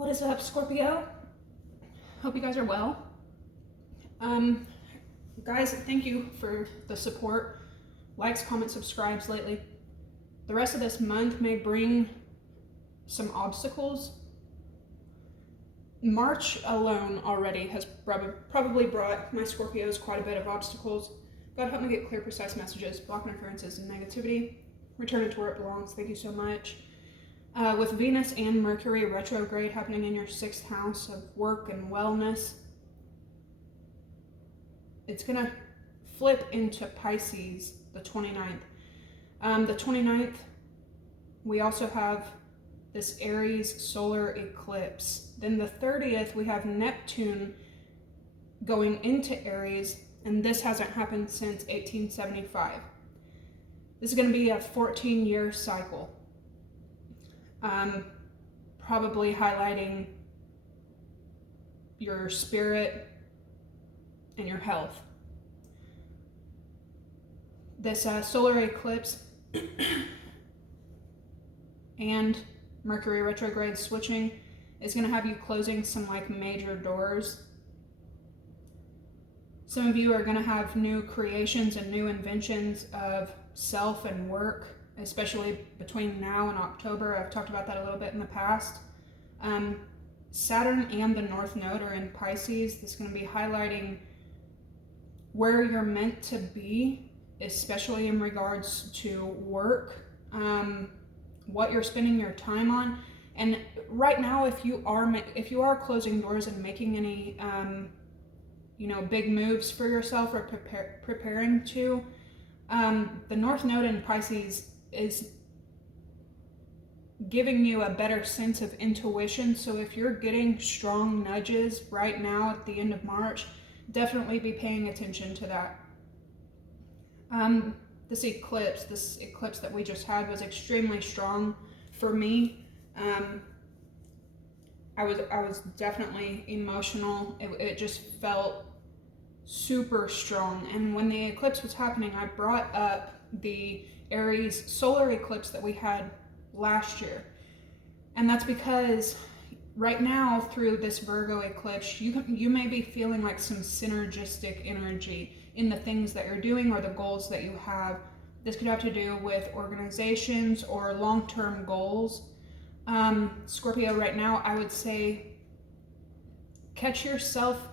What is up, Scorpio? Hope you guys are well. Guys, thank you for the support. Likes, comments, subscribes lately. The rest of this month may bring some obstacles. March alone already has probably brought my Scorpios quite a bit of obstacles. God help me get clear, precise messages, block interferences and negativity. Return it to where it belongs. Thank you so much. With Venus and Mercury retrograde happening in your 6th house of work and wellness, it's going to flip into Pisces the 29th. The 29th, we also have this Aries solar eclipse. Then the 30th, we have Neptune going into Aries, and this hasn't happened since 1875. This is going to be a 14-year cycle. Probably highlighting your spirit and your health. This solar eclipse and Mercury retrograde switching is going to have you closing some major doors. Some of you are going to have new creations and new inventions of self and work, especially between now and October. I've talked about that a little bit in the past. Saturn and the North Node are in Pisces. This is going to be highlighting where you're meant to be, especially in regards to work, what you're spending your time on. And right now, if you are closing doors and making any big moves for yourself or preparing to, the North Node in Pisces is giving you a better sense of intuition. So if you're getting strong nudges right now at the end of March, definitely be paying attention to that. This eclipse that we just had was extremely strong for me. I was definitely emotional. It just felt super strong. And when the eclipse was happening, I brought up the Aries solar eclipse that we had last year. And that's because right now through this Virgo eclipse, you may be feeling like some synergistic energy in the things that you're doing or the goals that you have. This could have to do with organizations or long-term goals. Scorpio, right now, I would say catch yourself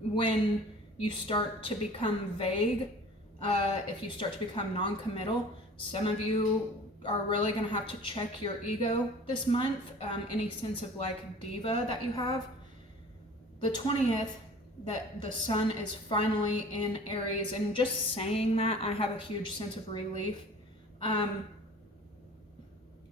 when you start to become vague, if you start to become non-committal. Some of you are really going to have to check your ego this month, any sense of diva that you have. The 20th, that the sun is finally in Aries, and just saying that, I have a huge sense of relief.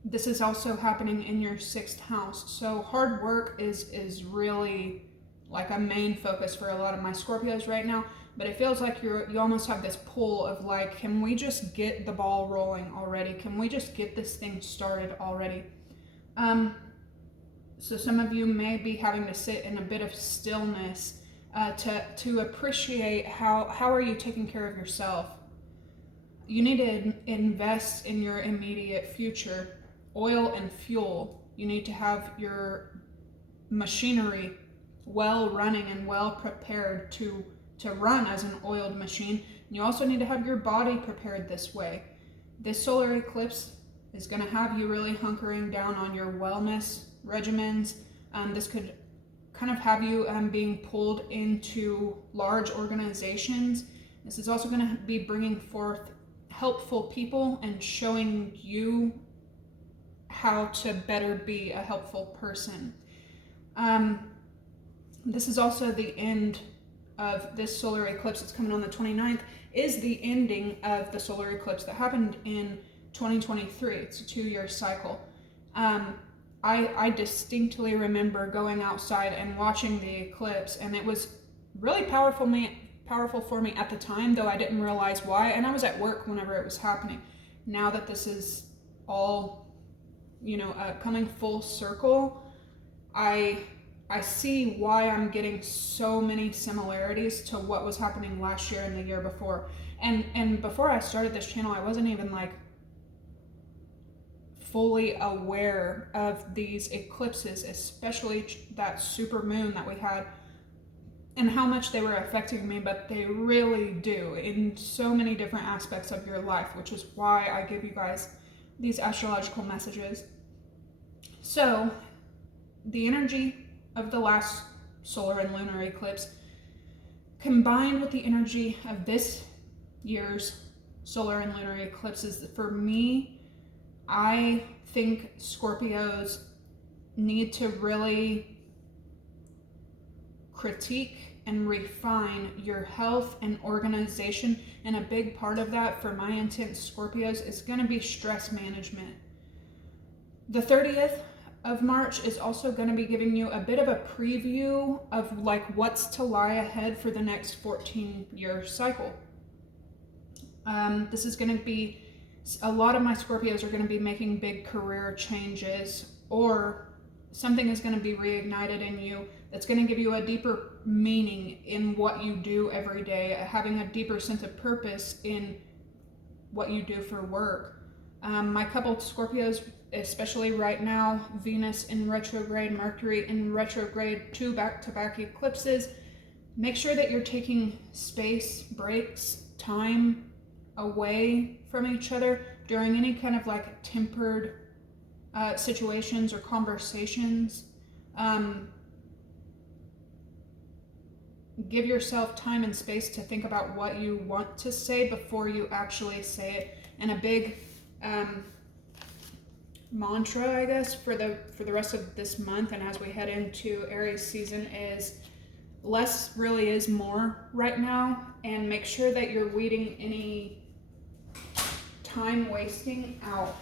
This is also happening in your 6th house, so hard work is really a main focus for a lot of my Scorpios right now. But it feels like you almost have this pull of can we just get the ball rolling already? Can we just get this thing started already? So some of you may be having to sit in a bit of stillness to appreciate how are you taking care of yourself. You need to invest in your immediate future. Oil and fuel. You need to have your machinery well running and well prepared to run as an oiled machine. You also need to have your body prepared this way. This solar eclipse is going to have you really hunkering down on your wellness regimens. This could kind of have you being pulled into large organizations. This is also going to be bringing forth helpful people and showing you how to better be a helpful person. This is also the end of this solar eclipse. It's coming on the 29th, is the ending of the solar eclipse that happened in 2023. It's a 2-year cycle. I distinctly remember going outside and watching the eclipse, and it was really powerful for me at the time, though I didn't realize why, and I was at work whenever it was happening. Now that this is all, coming full circle, I see why I'm getting so many similarities to what was happening last year and the year before. And before I started this channel, I wasn't even fully aware of these eclipses, especially that super moon that we had, and how much they were affecting me, but they really do in so many different aspects of your life, which is why I give you guys these astrological messages. So, the energy of the last solar and lunar eclipse combined with the energy of this year's solar and lunar eclipses, for me, I think Scorpios need to really critique and refine your health and organization. And a big part of that for my intense Scorpios is going to be stress management. The 30th of March is also going to be giving you a bit of a preview of like what's to lie ahead for the next 14-year cycle. This is going to be, a lot of my Scorpios are going to be making big career changes, or something is going to be reignited in you that's going to give you a deeper meaning in what you do every day, having a deeper sense of purpose in what you do for work. My couple Scorpios, especially right now, Venus in retrograde, Mercury in retrograde, 2 back-to-back eclipses. Make sure that you're taking space, breaks, time away from each other during any kind of like tempered situations or conversations. Give yourself time and space to think about what you want to say before you actually say it. And a big mantra, I guess, for the rest of this month and as we head into Aries season is less really is more right now, and make sure that you're weeding any time wasting out.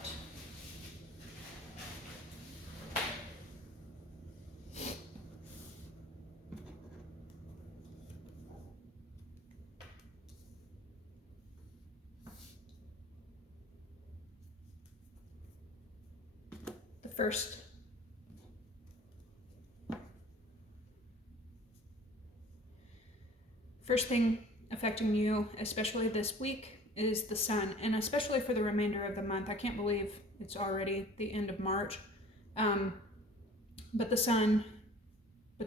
The first thing affecting you, especially this week, is the sun, and especially for the remainder of the month. I can't believe it's already the end of March. But the sun the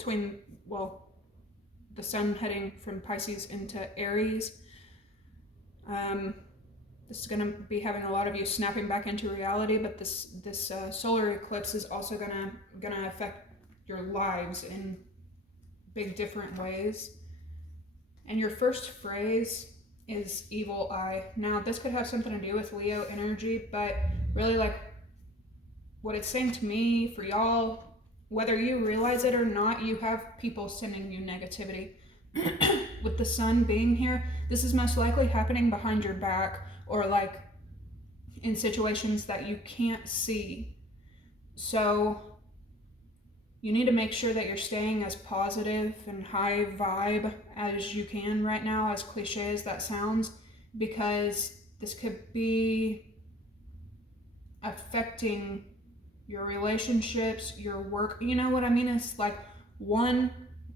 sun heading from Pisces into Aries, this is going to be having a lot of you snapping back into reality, but this solar eclipse is also going to affect your lives in big different ways. And your first phrase is evil eye. Now, this could have something to do with Leo energy, but really, like, what it's saying to me, for y'all, whether you realize it or not, you have people sending you negativity. With the sun being here, this is most likely happening behind your back, or like in situations that you can't see. So you need to make sure that you're staying as positive and high vibe as you can right now, as cliche as that sounds, because this could be affecting your relationships, your work. You know what I mean? It's like one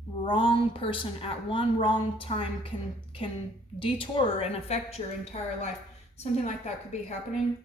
wrong person at one wrong time can detour and affect your entire life. Something like that could be happening.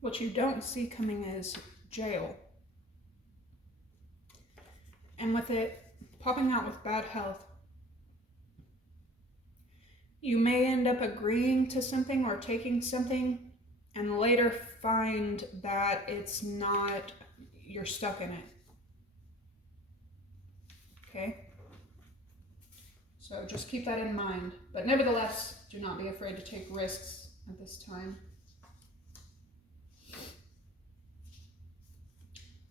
What you don't see coming is jail. And with it popping out with bad health, you may end up agreeing to something or taking something and later find that it's not, you're stuck in it. Okay? So just keep that in mind. But nevertheless, do not be afraid to take risks at this time.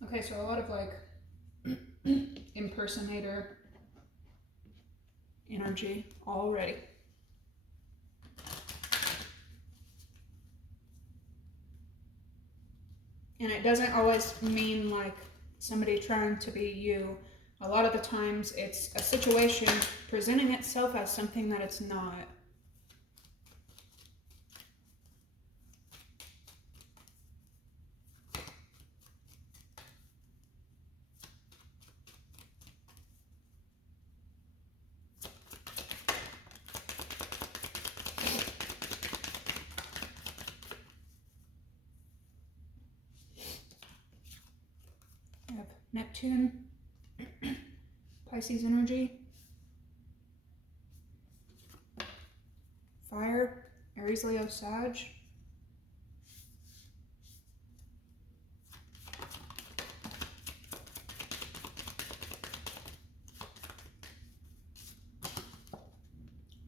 Okay, so a lot of like impersonator energy already. And it doesn't always mean like somebody trying to be you. A lot of the times it's a situation presenting itself as something that it's not. We have Neptune, Pisces energy, fire, Aries, Leo, Sag.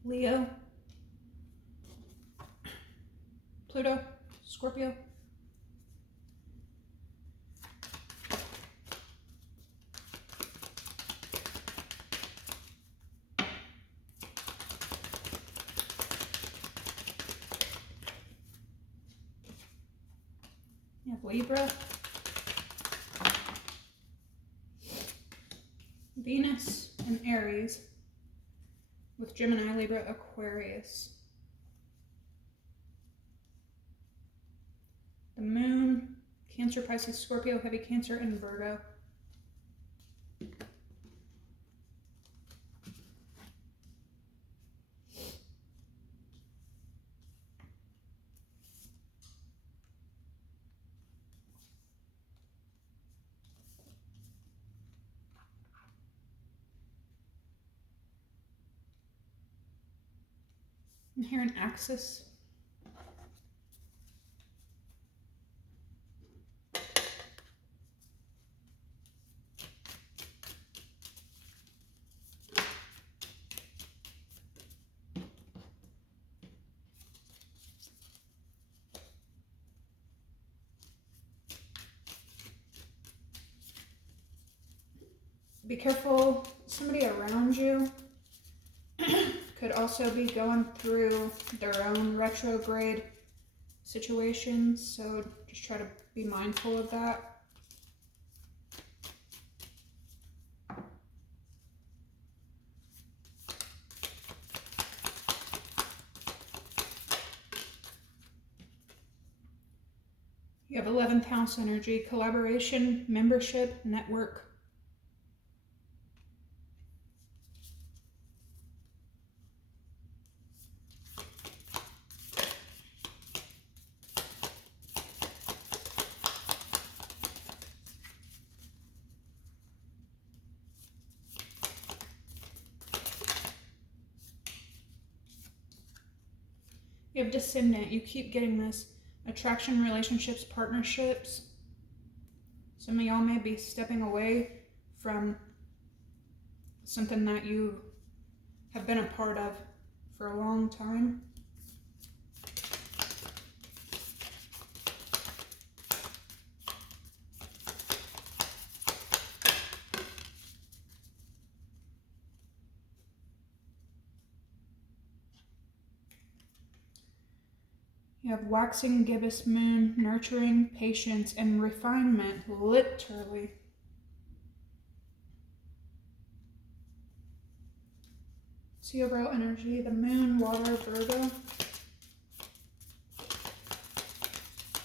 Leo, Pluto, Scorpio. You have Libra, Venus, and Aries, with Gemini, Libra, Aquarius. The Moon, Cancer, Pisces, Scorpio, heavy Cancer, and Virgo. And here an axis. Be careful, somebody around you could also be going through their own retrograde situations, so just try to be mindful of that. You have 11th house energy, collaboration, membership, network. You have descendant. You keep getting this. Attraction, relationships, partnerships. Some of y'all may be stepping away from something that you have been a part of for a long time. You have waxing gibbous moon, nurturing, patience, and refinement, literally. Cerebral energy, the moon, water, Virgo.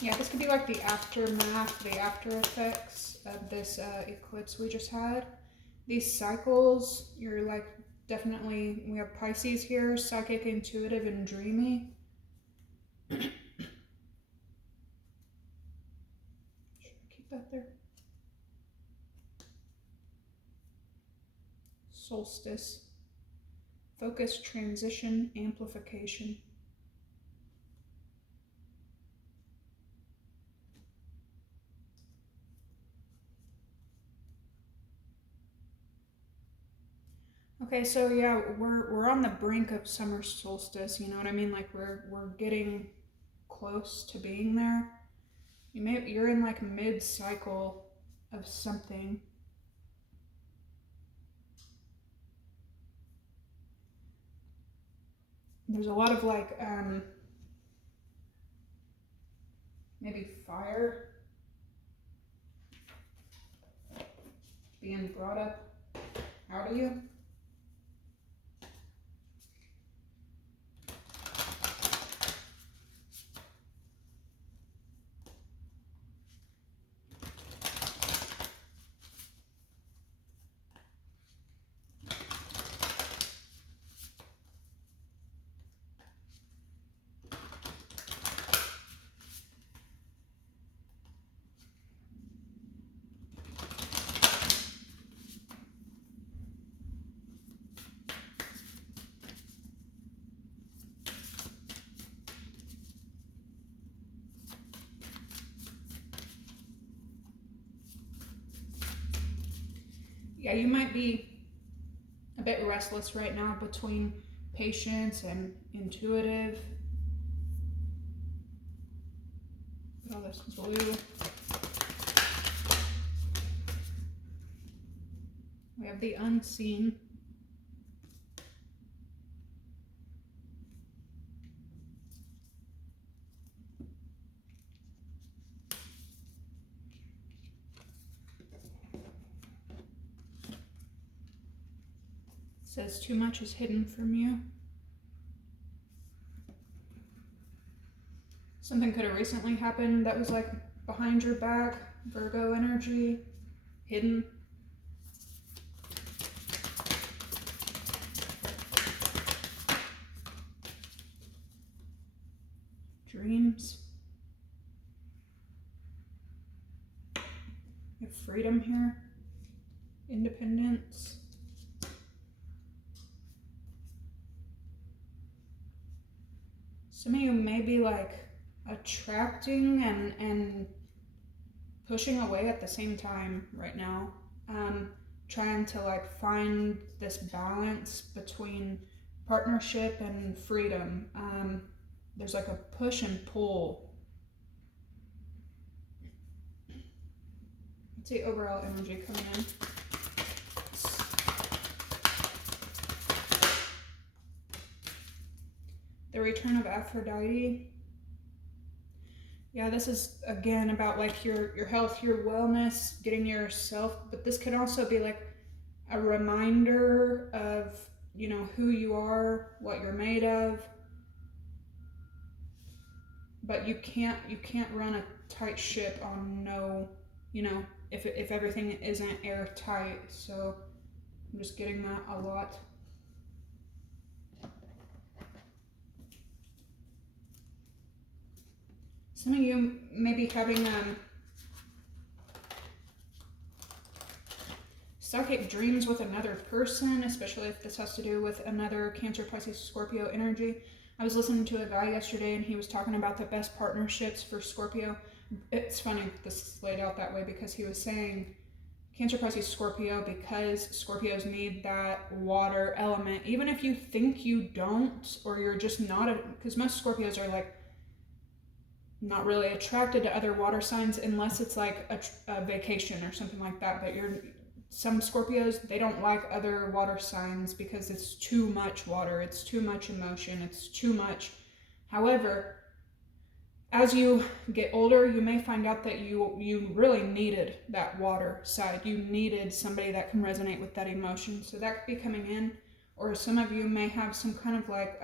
Yeah, this could be like the aftermath, the after effects of this eclipse we just had. These cycles, you're like definitely, we have Pisces here, psychic, intuitive, and dreamy. Keep that there. Solstice. Focus, transition, amplification. Okay, so yeah, we're on the brink of summer solstice, you know what I mean? Like we're getting close to being there. You're in like mid-cycle of something. There's a lot of like maybe fire being brought up out of you. Yeah, you might be a bit restless right now between patience and intuitive. Oh, this is blue. We have the unseen. Says too much is hidden from you. Something could have recently happened that was like behind your back, Virgo energy, hidden. Dreams. You have freedom here, independence. Some of you may be like attracting and pushing away at the same time right now. Trying to like find this balance between partnership and freedom. There's like a push and pull. Let's see overall energy coming in. The return of Aphrodite. Yeah, this is again about like your health, your wellness, getting yourself, but this could also be like a reminder of, you know, who you are, what you're made of. But you can't run a tight ship on no, you know, if everything isn't airtight. So I'm just getting that a lot. Some of you may be having psychic dreams with another person, especially if this has to do with another Cancer, Pisces, Scorpio energy. I was listening to a guy yesterday and he was talking about the best partnerships for Scorpio. It's funny this is laid out that way because he was saying Cancer, Pisces, Scorpio, because Scorpios need that water element. Even if you think you don't, or you're just not, because most Scorpios are like not really attracted to other water signs unless it's like a vacation or something like that. But some Scorpios, they don't like other water signs because it's too much water, it's too much emotion, it's too much. However, as you get older, you may find out that you really needed that water side. You needed somebody that can resonate with that emotion. So that could be coming in. Or some of you may have some kind of like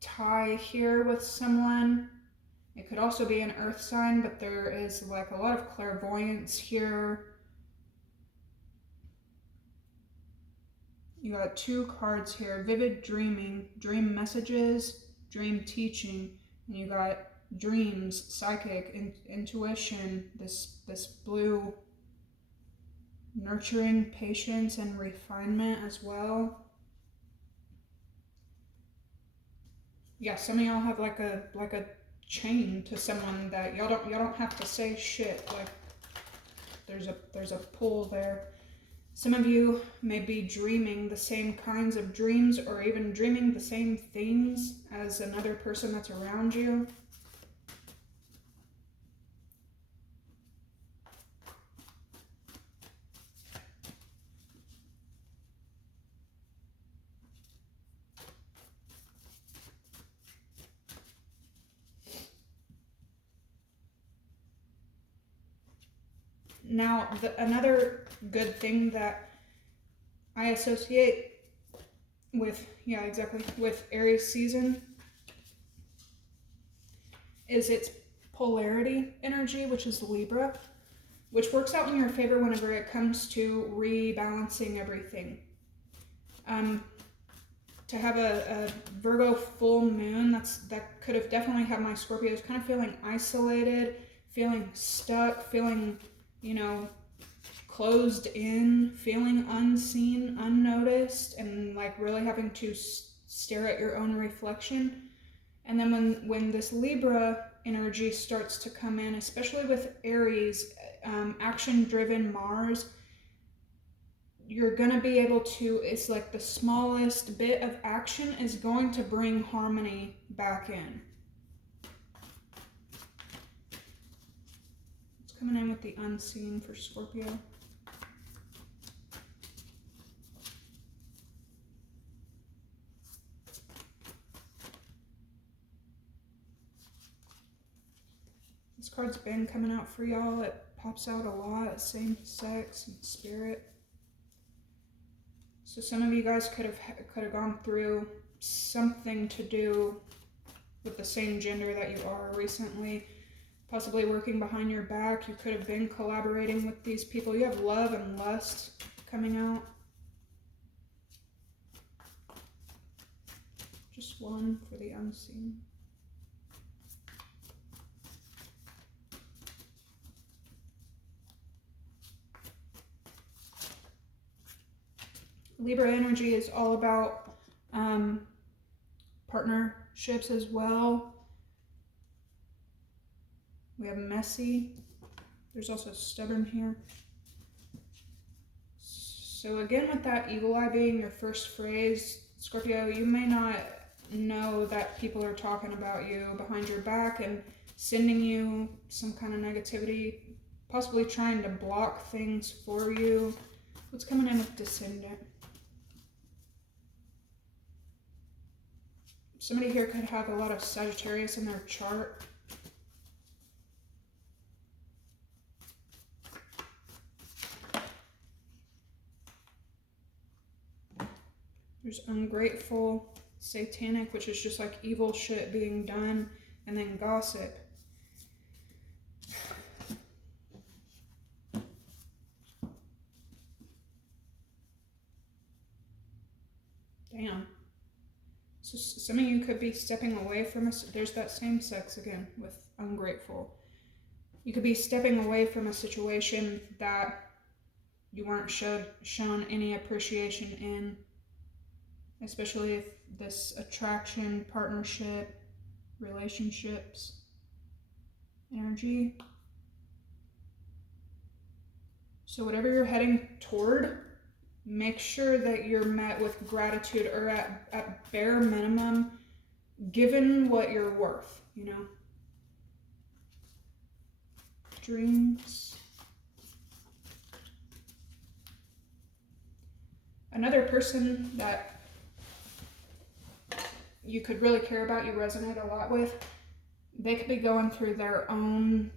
tie here with someone. It could also be an earth sign, but there is like a lot of clairvoyance here. You got two cards here: vivid dreaming, dream messages, dream teaching, and you got dreams, psychic, intuition, this blue, nurturing, patience, and refinement as well. Yeah, some of y'all have like a chain to someone that y'all don't have to say shit. Like there's a pull there. Some of you may be dreaming the same kinds of dreams or even dreaming the same things as another person that's around you. Now, another good thing that I associate with, yeah, exactly, with Aries season is its polarity energy, which is Libra, which works out in your favor whenever it comes to rebalancing everything. To have a Virgo full moon, that could have definitely had my Scorpios kind of feeling isolated, feeling stuck, feeling, you know, closed in, feeling unseen, unnoticed, and like really having to stare at your own reflection. And then when this Libra energy starts to come in, especially with Aries, action-driven Mars, you're going to be able to, it's like the smallest bit of action is going to bring harmony back in. It's coming in with the unseen for Scorpio. This card's been coming out for y'all. It pops out a lot, same sex and spirit. So some of you guys could have gone through something to do with the same gender that you are recently, possibly working behind your back. You could have been collaborating with these people. You have love and lust coming out. Just one for the unseen. Libra energy is all about partnerships as well. We have messy. There's also stubborn here. So again, with that evil eye being your first phrase, Scorpio, you may not know that people are talking about you behind your back and sending you some kind of negativity, possibly trying to block things for you. What's coming in with descendant? Somebody here could have a lot of Sagittarius in their chart. There's ungrateful, satanic, which is just like evil shit being done, and then gossip. Damn. So some of you could be stepping away from us. There's that same sex again with ungrateful. You could be stepping away from a situation that you weren't shown any appreciation in, especially if this attraction, partnership, relationships, energy. So whatever you're heading toward, make sure that you're met with gratitude, or at bare minimum, given what you're worth, you know? Dreams. Another person that you could really care about, you resonate a lot with, they could be going through their own,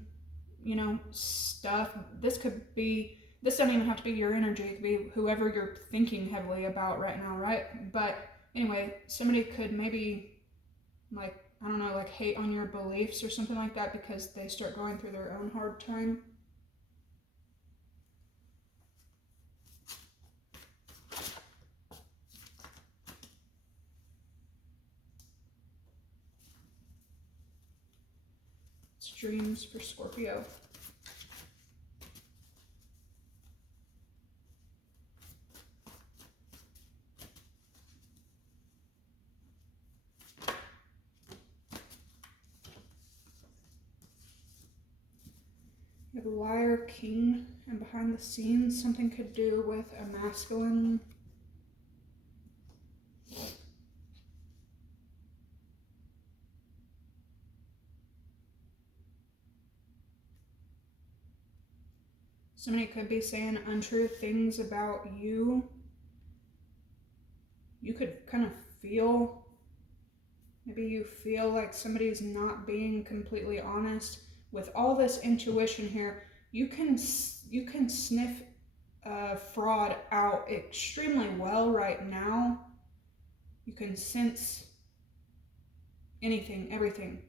you know, stuff. This doesn't even have to be your energy. It could be whoever you're thinking heavily about right now, right? But anyway, somebody could maybe, like, I don't know, like hate on your beliefs or something like that because they start going through their own hard time. It's dreams for Scorpio. You have a liar, king, and behind the scenes, something could do with a masculine. Somebody could be saying untrue things about you. You could kind of feel, maybe you feel like somebody's not being completely honest. With all this intuition here, you can sniff fraud out extremely well right now. You can sense anything, everything.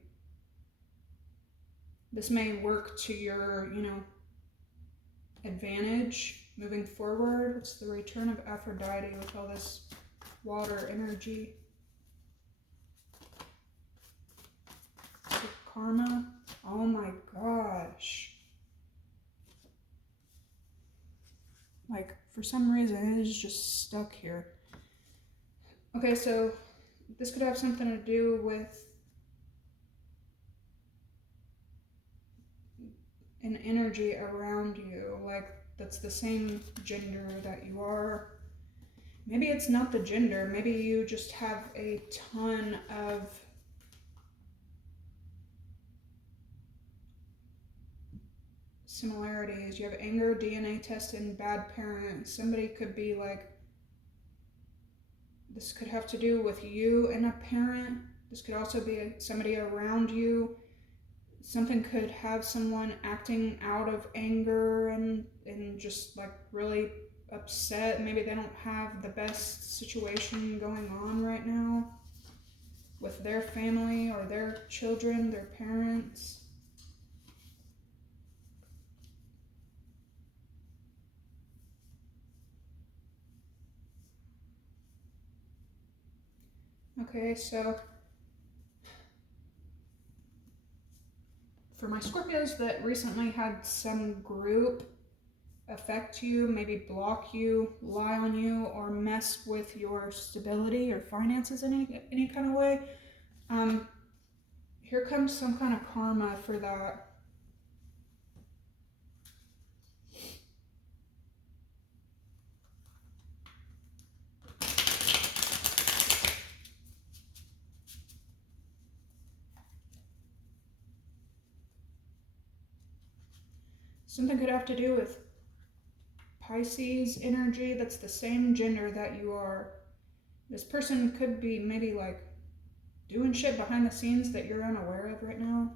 This may work to your, advantage moving forward. It's the return of Aphrodite with all this water energy. So karma. Oh my gosh. Like, for some reason, it is just stuck here. Okay, so this could have something to do with an energy around you, like that's the same gender that you are. Maybe it's not the gender, maybe you just have a ton of similarities. You have anger, DNA test, and bad parents. Somebody could be like, this could have to do with you and a parent. This could also be somebody around you. Something could have someone acting out of anger and just like really upset. Maybe they don't have the best situation going on right now with their family or their children, their parents. Okay, so for my Scorpios that recently had some group affect you, maybe block you, lie on you, or mess with your stability or finances in any kind of way, here comes some kind of karma for that. Something could have to do with Pisces energy that's the same gender that you are. This person could be maybe like doing shit behind the scenes that you're unaware of right now.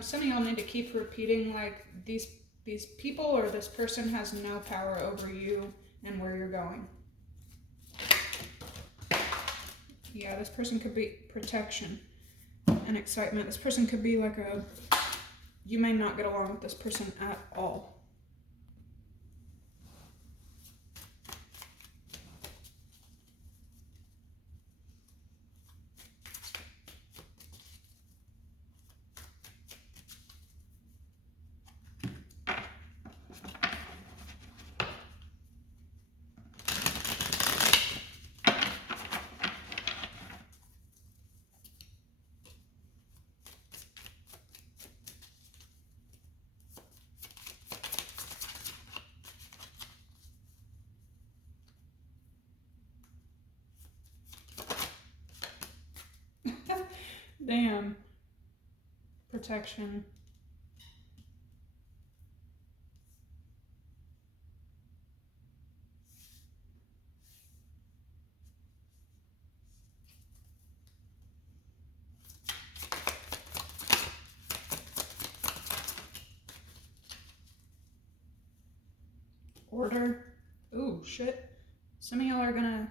Some of y'all need to keep repeating like these people or this person has no power over you and where you're going. Yeah, this person could be protection and excitement. This person could be like you may not get along with this person at all. Damn. Protection. Order. Ooh, shit. Some of y'all are gonna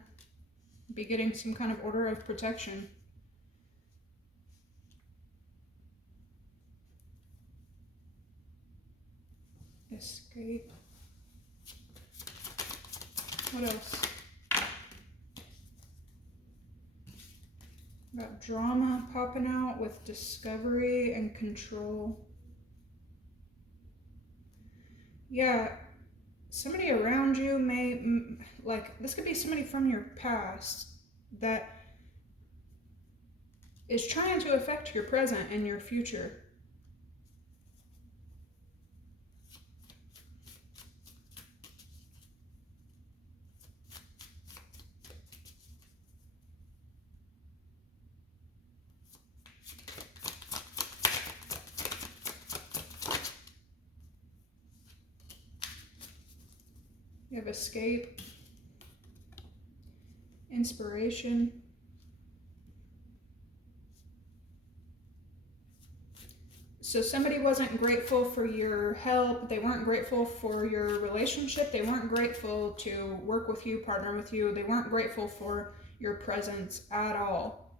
be getting some kind of order of protection. Escape. What else? Got drama popping out with discovery and control. Yeah, somebody around you may, like, this could be somebody from your past that is trying to affect your present and your future. You have escape, inspiration. So somebody wasn't grateful for your help, they weren't grateful for your relationship, they weren't grateful to work with you, partner with you, they weren't grateful for your presence at all.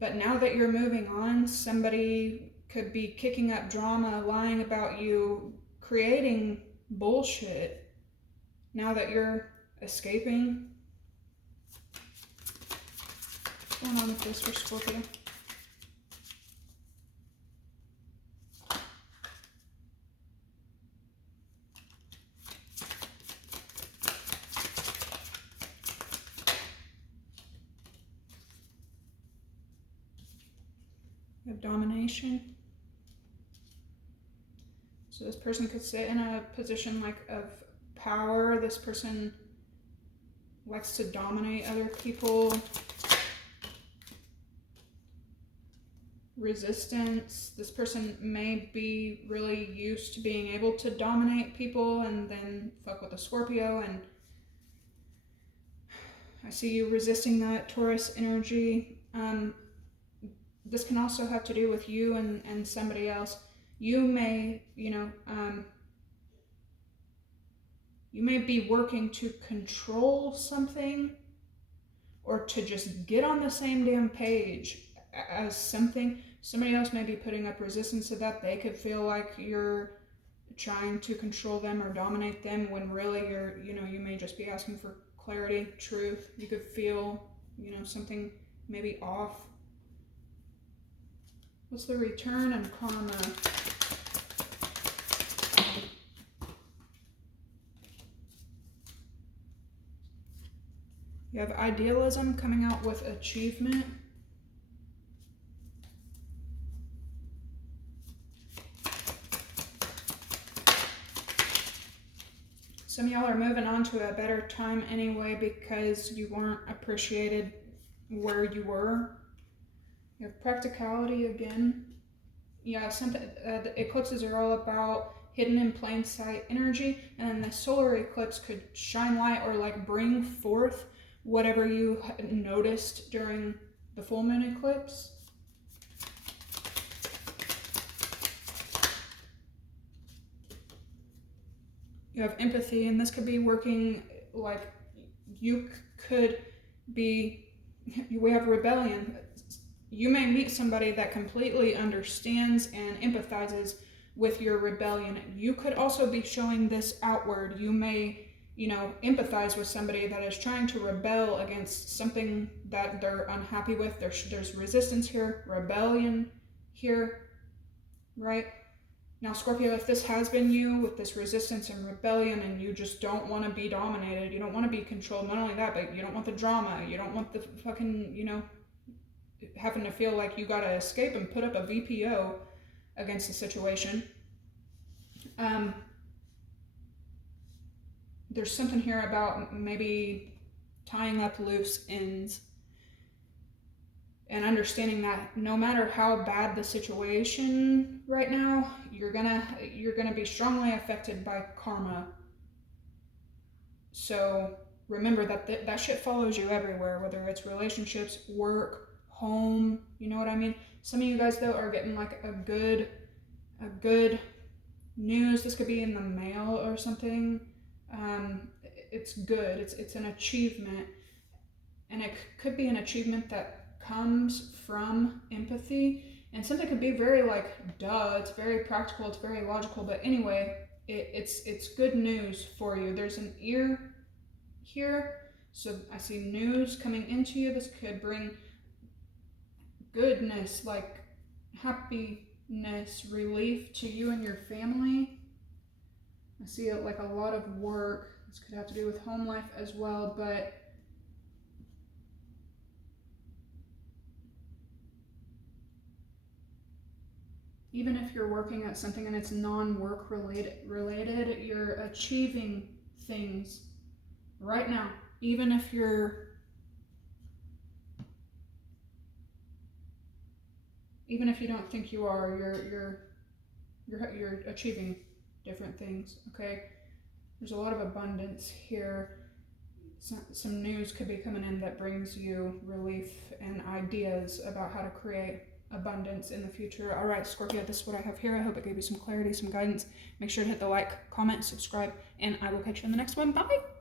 But now that you're moving on, somebody could be kicking up drama, lying about you, creating bullshit now that you're escaping. What's going on with this for Scorpio? You have domination. So this person could sit in a position like of power. This person likes to dominate other people. Resistance. This person may be really used to being able to dominate people and then fuck with a Scorpio, and I see you resisting that Taurus energy. This can also have to do with you and somebody else. You may, you may be working to control something or to just get on the same damn page as something. Somebody else may be putting up resistance to that. They could feel like you're trying to control them or dominate them when really you're, you may just be asking for clarity, truth. You could feel, something maybe off. What's the return and karma? You have idealism coming out with achievement. Some of y'all are moving on to a better time anyway because you weren't appreciated where you were. You have practicality again. Yeah, something. The eclipses are all about hidden in plain sight energy, and the solar eclipse could shine light or like bring forth whatever you noticed during the full moon eclipse. You have empathy, and this could be working like you could be, we have rebellion. You may meet somebody that completely understands and empathizes with your rebellion. You could also be showing this outward. You may, empathize with somebody that is trying to rebel against something that they're unhappy with. There's resistance here, rebellion here, right? Now, Scorpio, if this has been you with this resistance and rebellion and you just don't want to be dominated, you don't want to be controlled, not only that, but you don't want the drama, you don't want the fucking, having to feel like you gotta escape and put up a VPO against the situation. There's something here about maybe tying up loose ends and understanding that no matter how bad the situation right now, you're gonna be strongly affected by karma. So remember that shit follows you everywhere, whether it's relationships, work, home, you know what I mean? Some of you guys though are getting like a good news. This could be in the mail or something. It's good. It's an achievement, and it could be an achievement that comes from empathy, and something could be very like duh. It's very practical. It's very logical. But anyway, it's good news for you. There's an ear here, so I see news coming into you. This could bring goodness, like happiness, relief to you and your family. I see it like a lot of work. This could have to do with home life as well, but even if you're working at something and it's non-work related, you're achieving things right now. Even if you don't think you are, you're achieving different things. Okay, there's a lot of abundance here. Some news could be coming in that brings you relief and ideas about how to create abundance in the future. All right, Scorpio, this is what I have here. I hope it gave you some clarity, some guidance. Make sure to hit the like, comment, subscribe, and I will catch you in the next one. Bye.